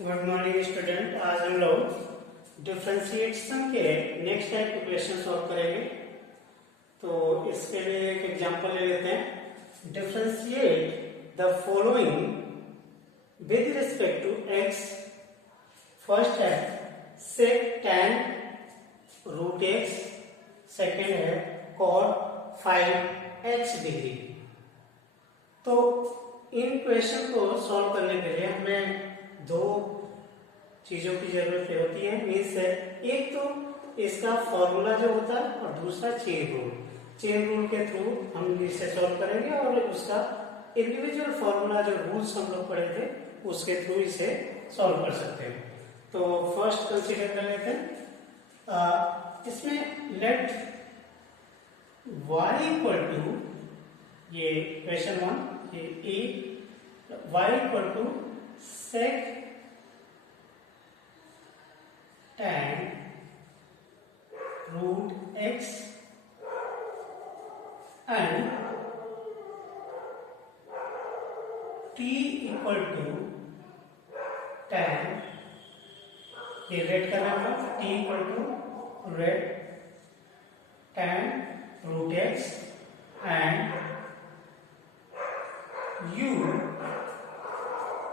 Good morning student. आज हम लोग डिफरेंशिएशन के नेक्स्ट टाइप के क्वेश्चन सॉल्व करेंगे। तो इसके लिए एक एग्जांपल ले लेते हैं। Differentiate the following with respect to x. First है sec tan root x, second है cot 5x डिग्री। तो इन क्वेश्चन को सॉल्व करने के लिए हमें दो चीजों की जरूरत होती है। मीन्स एक तो इसका फॉर्मूला जो होता है और दूसरा चेन रूल। चेन रूल के थ्रू हम इसे सॉल्व करेंगे और उसका इंडिविजुअल फॉर्मूला जो रूल्स हम लोग पढ़े थे उसके थ्रू इसे सॉल्व कर सकते हैं। तो फर्स्ट कंसीडर कर लेते हैं। इसमें लेट y इक्वल टू, ये क्वेश्चन 1, ये e y equal to sec tan root x and t equal to tan, ये रेड करना होगा, t equal to red tan root x and u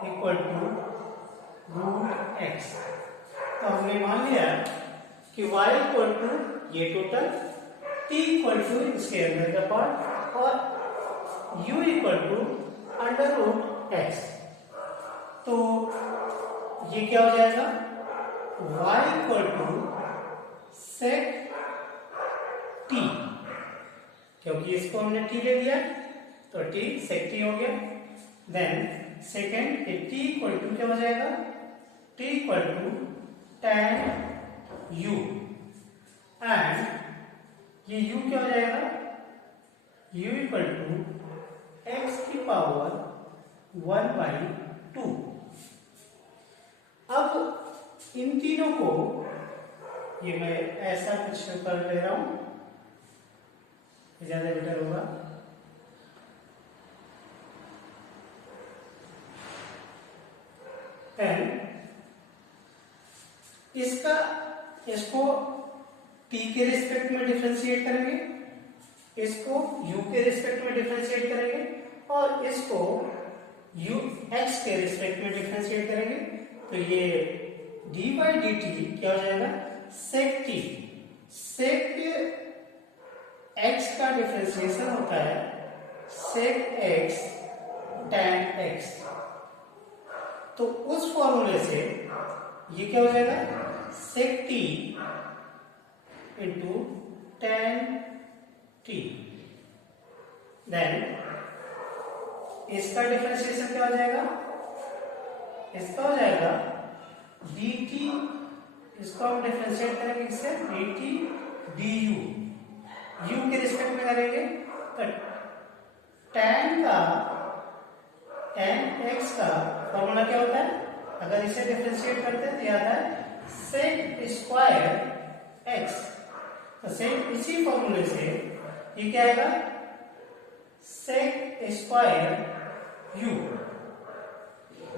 equal to root x. तो हमने मान लिया कि y इक्वल टू ये टोटल, t इक्वल टू इसके अंदर का पार्ट और u equal to under root x. तो ये क्या हो जाएगा, y equal to sec t, क्योंकि इसको हमने t ले लिया तो t सेक t हो गया। Then second t equal to क्या हो जाएगा, t equal to tan u and ये u क्या हो जाएगा, u इक्वल टू x की पावर 1/2। अब इन तीनों को ये मैं ऐसा कुछ कर ले रहा हूं, ज्यादा बेटर होगा। इसको t के रिस्पेक्ट में डिफरेंशिएट करेंगे, इसको u के रिस्पेक्ट में डिफरेंशिएट करेंगे और इसको x के रिस्पेक्ट में डिफरेंशिएट करेंगे। तो ये dy dt क्या हो जाएगा, sec t। sec x का डिफरेंशिएशन होता है sec x tan x। तो उस फॉर्मूले से ये क्या हो जाएगा, sec t into tan t। Then इसका डिफरेंशिएशन क्या हो जाएगा, इसका हो जाएगा dt, इसको हम डिफरेंशिएट करेंगे इससे dt du, u के रिस्पेक्ट में करेंगे तो tan x का फॉर्मूला क्या होता है, अगर इसे डिफरेंशिएट करते हैं तो यह आता है sec स्क्वायर x। तो सेम इसी फॉर्मूले से ये क्या आएगा, sec स्क्वायर u।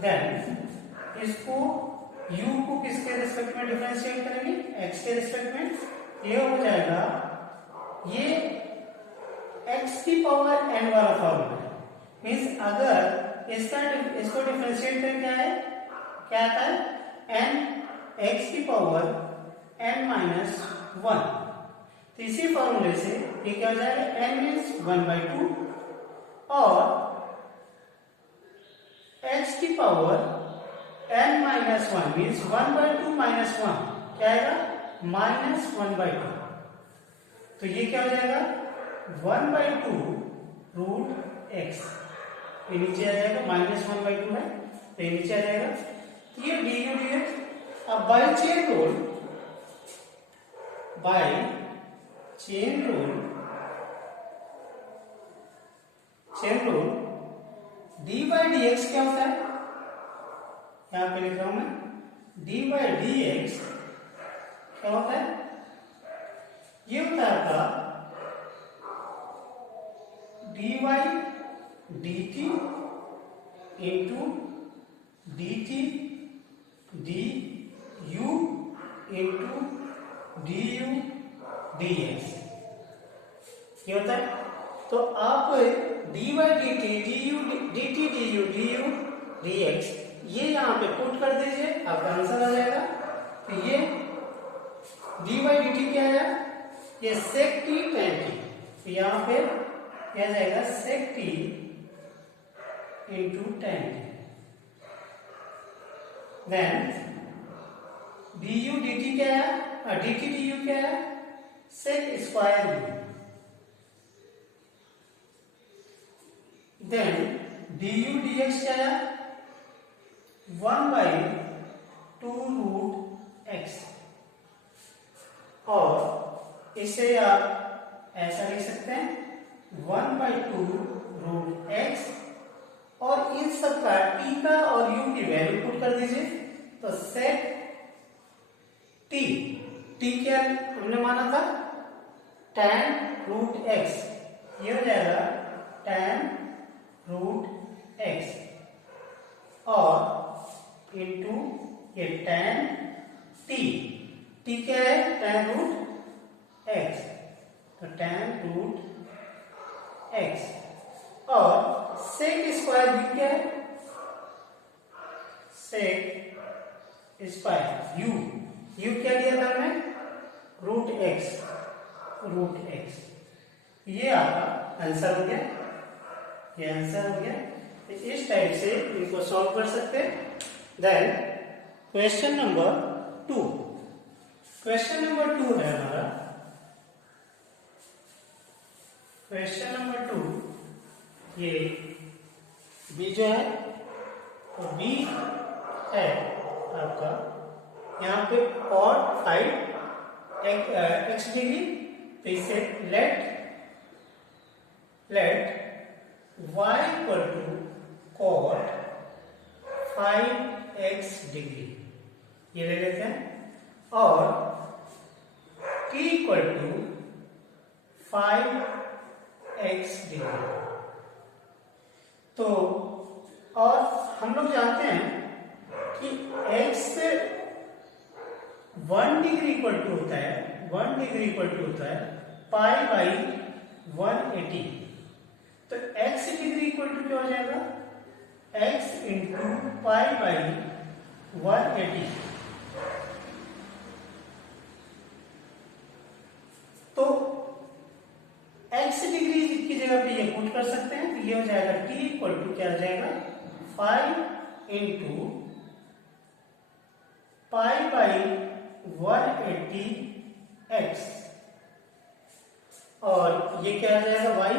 देन इसको u को किसके रिस्पेक्ट में डिफरेंशिएट करेंगे, x के रिस्पेक्ट में। ये हो जाएगा, ये x की पावर n वाला फॉर्मूला है। मीन्स अगर इसको डिफरेंशिएट करें क्या आता है n x की पावर n-1। तो इसी फॉर्मूले से ये क्या हो जाएगा, n मीन्स 1/2 और x की पावर n-1 मीन्स 1/2 -1 क्या आएगा, -1/2। तो ये क्या हो जाएगा 1/2 रूट x। ये नीचे आ जाएगा, -1/2 है तो ये नीचे आ जाएगा। तो ये du dx। अब by chain rule dy dx क्या होता है, यहां पे लिख रहा हूं मैं, dy dx क्या होता है, ये होता है आपका dy dt into dt d u d x, ये होता है। तो आप d y d t d u d t d u d x ये यहाँ पे पुट कर दीजिए, आपका आंसर आ जाएगा। तो ये डी वाई डी टी क्या है, ये सेक टी टेन टी, तो यहाँ पे क्या जाएगा sec t into ten t. Then d u d t क्या है, डी टी डी यू क्या है, sec square u. Then d u d x क्या है, 1/2 रूट एक्स, और इसे आप ऐसा लिख सकते हैं 1/2 रूट एक्स, और इन सब का टी का और यू की वैल्यू पुट कर दीजिए। तो सेक टी, टी क्या हमने माना था tan रूट एक्स, ये हो जाएगा tan रूट एक्स, और इंटू ये tan टी, टी क्या है tan रूट एक्स, तो tan रूट एक्स, और सेक स्क्वायर यू क्या है, सेक स्क्वायर यू, यू क्या लिया था हमने रूट एक्स, रूट एक्स। ये आपका आंसर हो गया, ये आंसर हो गया। तो इस टाइप से इनको सॉल्व कर सकते हैं। Then question number 2, question number 2 है हमारा, क्वेश्चन नंबर 2, ये बी जो है, तो बी है आपका यहाँ पे cot 5 एक्स डिग्री, तो इसे let y equal to cot 5x degree, ये ले लेते हैं, और t equal to 5x degree. तो और हम लोग जानते हैं कि x 1 डिग्री इक्वल टू होता है, 1 डिग्री इक्वल टू होता है पाई बाई 180। तो x डिग्री इक्वल टू क्या हो जाएगा, x इंटू पाई बाई 180। तो x डिग्री की जगह पे ये पुट कर सकते हैं, तो ये हो जाएगा t इक्वल टू क्या हो जाएगा 5 इंटू पाई बाई 180 x, और ये क्या आ जाएगा y,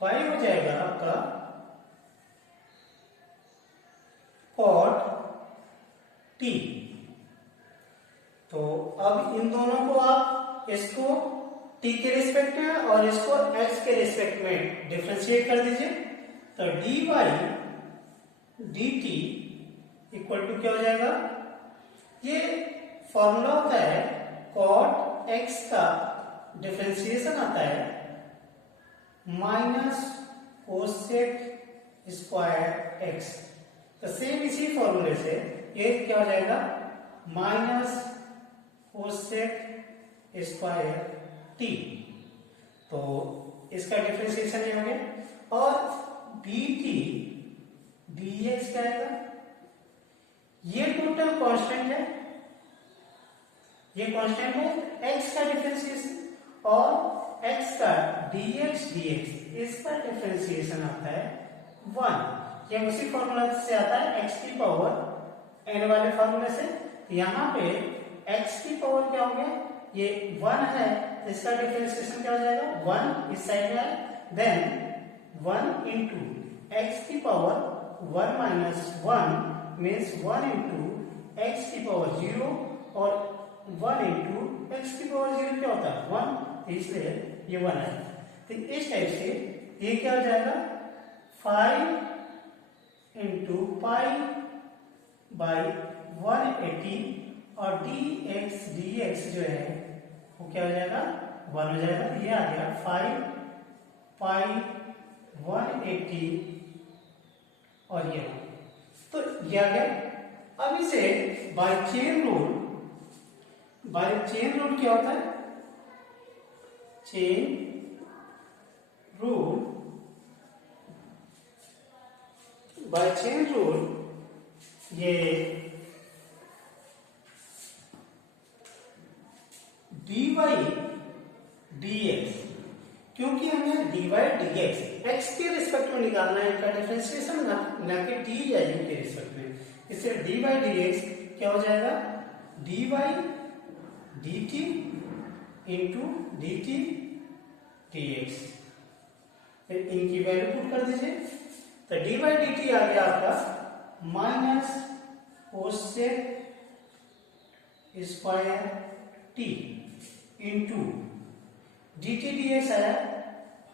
y हो जाएगा आपका cot t। तो अब इन दोनों को आप इसको t के रिस्पेक्ट में और इसको x के रिस्पेक्ट में डिफरेंशिएट कर दीजिए। तो dy dt इक्वल टू क्या हो जाएगा, ये फॉर्मूला होता है cot x का डिफरेंशिएशन आता है माइनस कोसेक स्क्वायर एक्स। तो सेम इसी फॉर्मूले से ये क्या हो जाएगा माइनस कोसेक स्क्वायर टी। तो इसका डिफरेंशिएशन ये हो गया, और डी टी डी एक्स क्या आएगा, ये टोटल कांस्टेंट है, ये कांस्टेंट है x का डिफरेंशिएशन, और x का dx dx इसका डिफरेंशिएशन आता है 1। ये उसी फॉर्मूला से आता है x की पावर n वाले फॉर्मूले से। यहाँ पे x की पावर क्या हो गया, ये 1 है, तो इसका डिफरेंशिएशन क्या हो जाएगा 1 इस साइड में है, देन 1 इंटू x की power 1 minus 1 means 1 into x की पावर 0, और 1 इंटू एक्स की पावर 0 क्या होता है 1, तो इसलिए ये 1 है। तो इस टाइप से ये क्या हो जाएगा 5 इंटू पाई बाई 180, और dx जो है वो क्या हो जाएगा 1 हो जाएगा। तो ये आ गया 5 पाई 180, और ये तो ये आ गया। अब इसे by chain rule by chain rule क्या होता है? Chain rule, by chain rule ये dy dx, क्योंकि हमें dy dx x के रिस्पेक्ट में निकालना है इनका डिफरेंशिएशन, ना कि t या u के रिस्पेक्ट में, इसलिए dy dx क्या हो जाएगा? dy dt into dt dx, फिर इनकी वैल्यू पुट कर दीजिए, तो dy dt आ गया आपका minus cosec square t into dt dx आया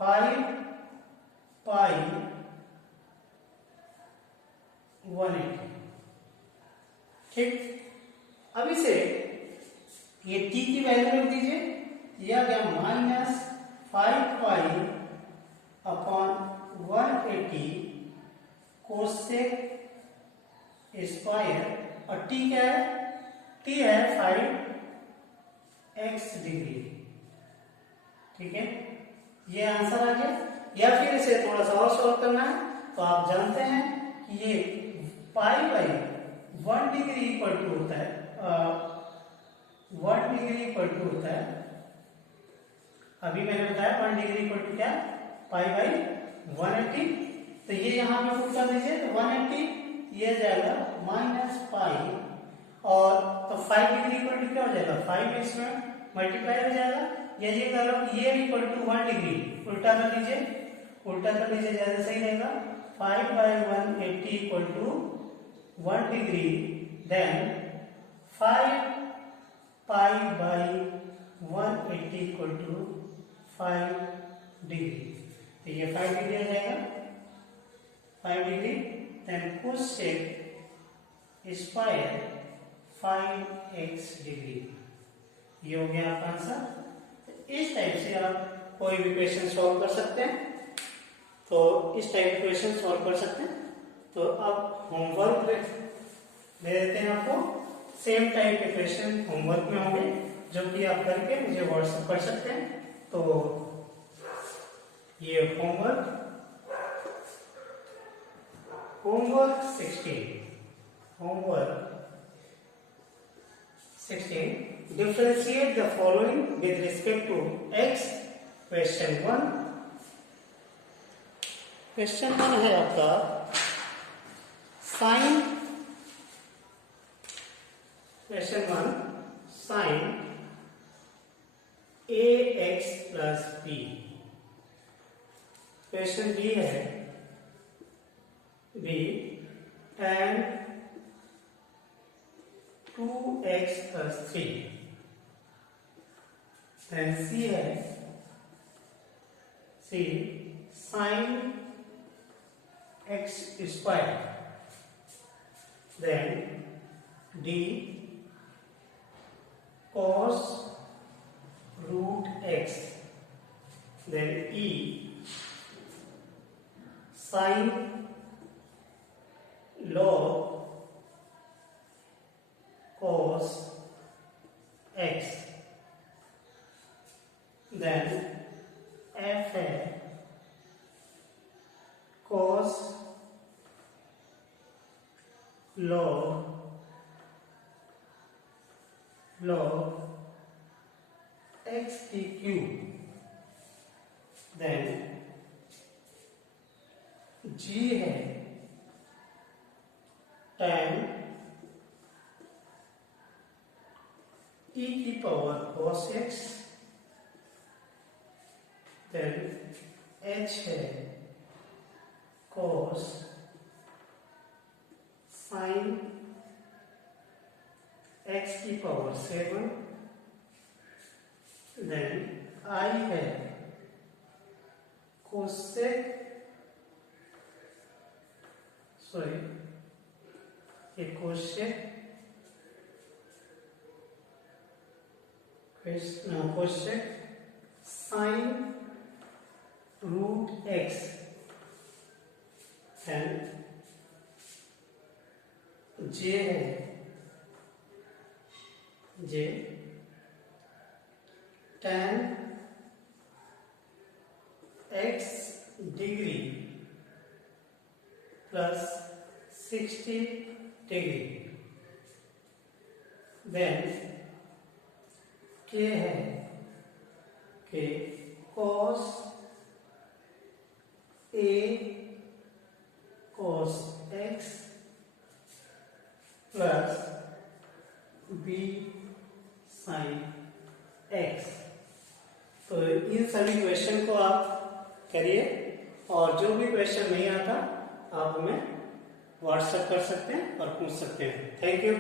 5 पाई 180। ठीक, अब इसे ये t की वैल्यू रख दीजिए, यह आ गया minus 5 pi upon 180 cosec square, और t क्या है? t है 5x डिग्री। ठीक है, ये आंसर आ गया। या फिर इसे थोड़ा सा और सॉल्व करना है, तो आप जानते हैं कि ये pi by 1 degree equal to होता है 1 डिग्री इक्वल टू होता है, अभी मैंने बताया 1 डिग्री इक्वल टू क्या? पाई बाई 180। तो ये यहां पे पुट कर दीजिए, तो 180 ये जाएगा माइनस पाई, और तो 5 डिग्री इक्वल टू क्या हो जाएगा? 5 इसमें मल्टीप्लाई हो जाएगा, ये करो ये इक्वल टू 1 डिग्री, उल्टा कर लीजिए, ज्यादा सही रहेगा। 5 by 180 equal to 1 degree, then 5 pi by 180 equal to 5 degree, तो ये 5 डिग्री आ जाएगा, 5 degree, then cosec square 5x degree, ये हो गया आपका आंसर। इस टाइप से आप कोई भी क्वेश्चन सॉल्व कर सकते हैं, तो इस टाइप क्वेश्चन सॉल्व कर सकते हैं। तो अब होमवर्क दे देते हैं आपको, सेम टाइप के क्वेश्चन होमवर्क में होंगे, जो कि आप करके मुझे व्हाट्सएप कर सकते हैं। तो ये homework 16 differentiate the following with respect to x। Question 1 है आपका sine, question 1 sine ax plus b। Question b है b and 2x plus 3, then c है c sin x square, then d cos root x, then e sin log cos x, then f है cos log x की cube, then g है tan e की power cos x, then h है cos sin x की power 7, then I है cosec, sorry ये cosec sin root x, and j है j 10x degree plus 60 degree, then k है कि cos a cos x प्लस b sin x। तो इन सभी क्वेश्चन को आप करिए, और जो भी क्वेश्चन नहीं आता आप हमें व्हाट्सएप कर सकते हैं और पूछ सकते हैं। Thank you.